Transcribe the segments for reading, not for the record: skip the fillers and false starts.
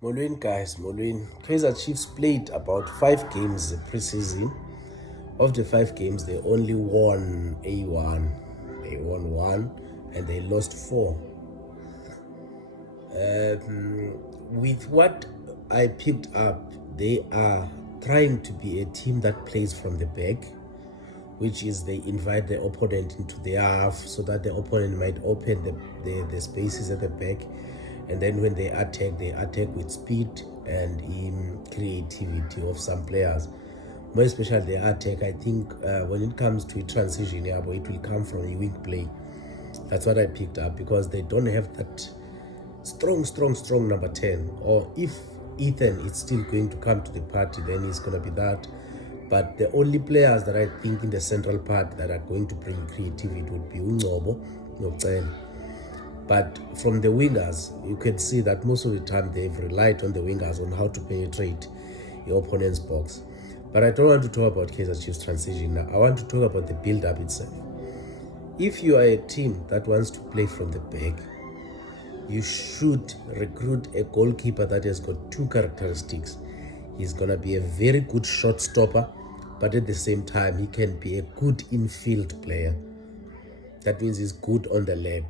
Molweni guys, Molweni. Kaizer Chiefs played about 5 games preseason. Of the 5 games, they only won A1. They won one and they lost four. With what I picked up, they are trying to be a team that plays from the back, which is they invite the opponent into the half so that the opponent might open the spaces at the back, and then when they attack with speed and in creativity of some players, more especially the attack. I think when it comes to a transition, it will come from a wing play. That's what I picked up, because they don't have that strong number 10. Or if Ethan is still going to come to the party, then it's going to be that. But the only players that I think in the central part that are going to bring creativity would be Ungobo, Nocel. But from the wingers, you can see that most of the time they've relied on the wingers on how to penetrate the opponent's box. But I don't want to talk about Kaizer Chiefs transition now. I want to talk about the build-up itself. If you are a team that wants to play from the back, you should recruit a goalkeeper that has got two characteristics. He's going to be a very good shot stopper, but at the same time, he can be a good infield player. That means he's good on the leg.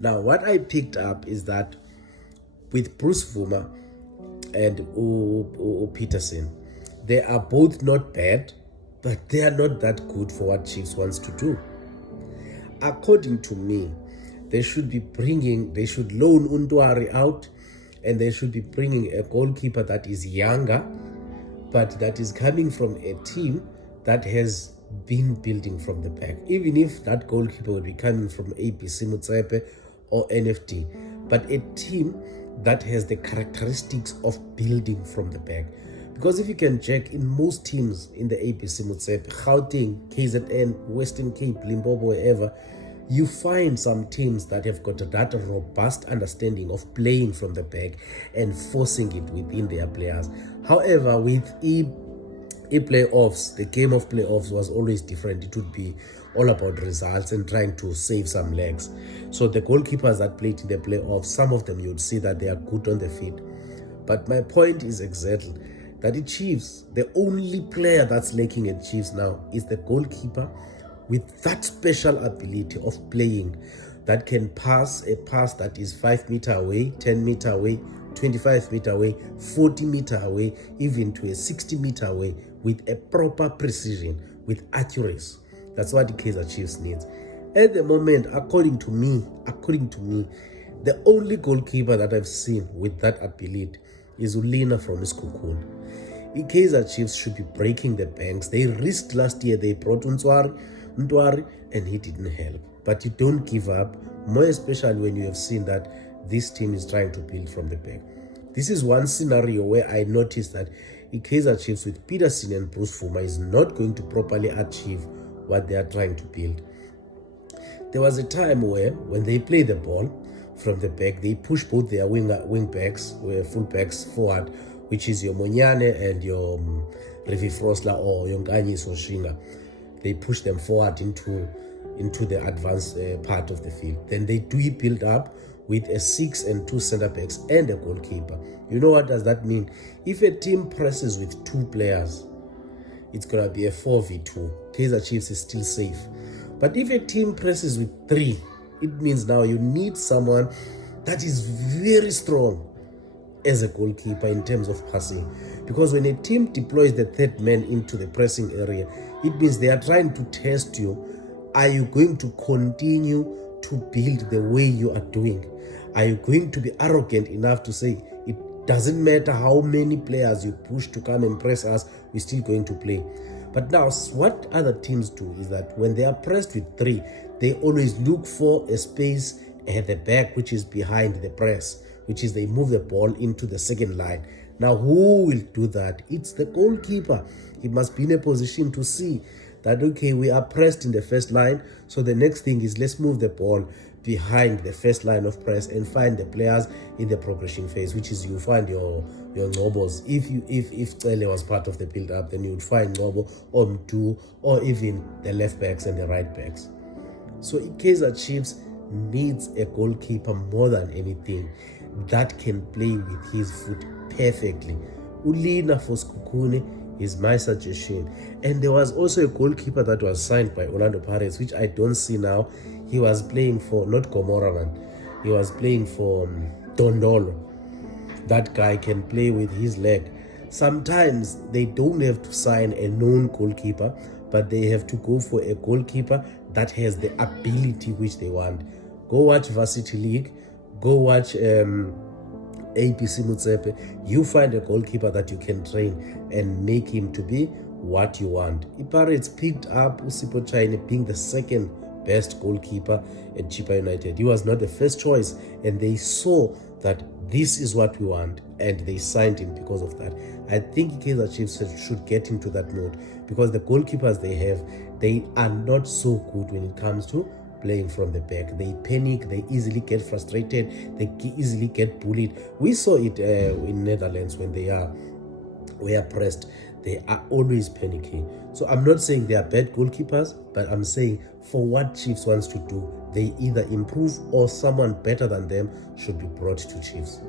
Now, what I picked up is that with Bruce Vuma and Peterson, they are both not bad, but they are not that good for what Chiefs wants to do. According to me, they should loan Untuari out, and they should be bringing a goalkeeper that is younger, but that is coming from a team that has been building from the back. Even if that goalkeeper would be coming from ABC Motsepe or NFT, but a team that has the characteristics of building from the back. Because if you can check, in most teams in the ABC Motsepe, Gauteng, KZN, Western Cape, Limpopo, wherever, you find some teams that have got that robust understanding of playing from the back and forcing it within their players. However, with playoffs, the game of playoffs was always different. It would be all about results and trying to save some legs. So the goalkeepers that played in the playoffs, some of them you would see that they are good on the feet. But my point is exactly that the Chiefs, the only player that's lacking at Chiefs now is the goalkeeper with that special ability of playing, that can pass a pass that is 5 meters away, 10 meters away, 25 meters away, 40 meters away, even to a 60 meters away, with a proper precision, with accuracy. That's what the Kaizer Chiefs needs. At the moment, according to me, the only goalkeeper that I've seen with that ability is Ulina from Iskukun. The Kaizer Chiefs should be breaking the banks. They risked last year. They brought Ntwari, and he didn't help. But you don't give up, more especially when you have seen that this team is trying to build from the back. This is one scenario where I noticed that the Kaizer Chiefs with Peterson and Bruce Vuma is not going to properly achieve what they are trying to build. There was a time where, when they play the ball from the back, they push both their wing backs, full backs forward, which is your Monyane and your Revi Frosla or your Nganyi Soshinga. They push them forward into the advanced part of the field. Then they do build up with a 6 and 2 center backs and a goalkeeper. You know what does that mean? If a team presses with 2 players, it's going to be a 4v2. Kaizer Chiefs is still safe. But if a team presses with 3, it means now you need someone that is very strong as a goalkeeper in terms of passing. Because when a team deploys the third man into the pressing area, it means they are trying to test you. Are you going to continue to build the way you are doing? Are you going to be arrogant enough to say, it doesn't matter how many players you push to come and press us, we're still going to play? But now, what other teams do is that when they are pressed with 3, they always look for a space at the back, which is behind the press, which is they move the ball into the second line. Now, who will do that? It's the goalkeeper. He must be in a position to see that, okay, we are pressed in the first line, so the next thing is let's move the ball behind the first line of press and find the players in the progression phase, which is you find your Ngobos. If Cele was part of the build-up, then you would find Ngobo or Mdu, or even the left backs and the right backs. So Kaizer Chiefs needs a goalkeeper more than anything. that can play with his foot perfectly. Ulina for Skukune is my suggestion. And there was also a goalkeeper that was signed by Orlando Pirates, which I don't see now. He was playing for, not Gomoraran, he was playing for Dondolo. That guy can play with his leg. Sometimes they don't have to sign a known goalkeeper, but they have to go for a goalkeeper that has the ability which they want. Go watch Varsity League, go watch ABC Mutsepe. You find a goalkeeper that you can train and make him to be what you want. Pirates picked up Usipo Chine being the second best goalkeeper at Chipa United. He was not the first choice, and they saw that this is what we want, and they signed him because of that. I think Kaizer Chiefs should get into that mode, because the goalkeepers they have, they are not so good when it comes to playing from the back. They panic, they easily get frustrated, they easily get bullied. We saw it in Netherlands when they were pressed. They are always panicking. So I'm not saying they are bad goalkeepers, but I'm saying for what Chiefs wants to do, they either improve or someone better than them should be brought to Chiefs.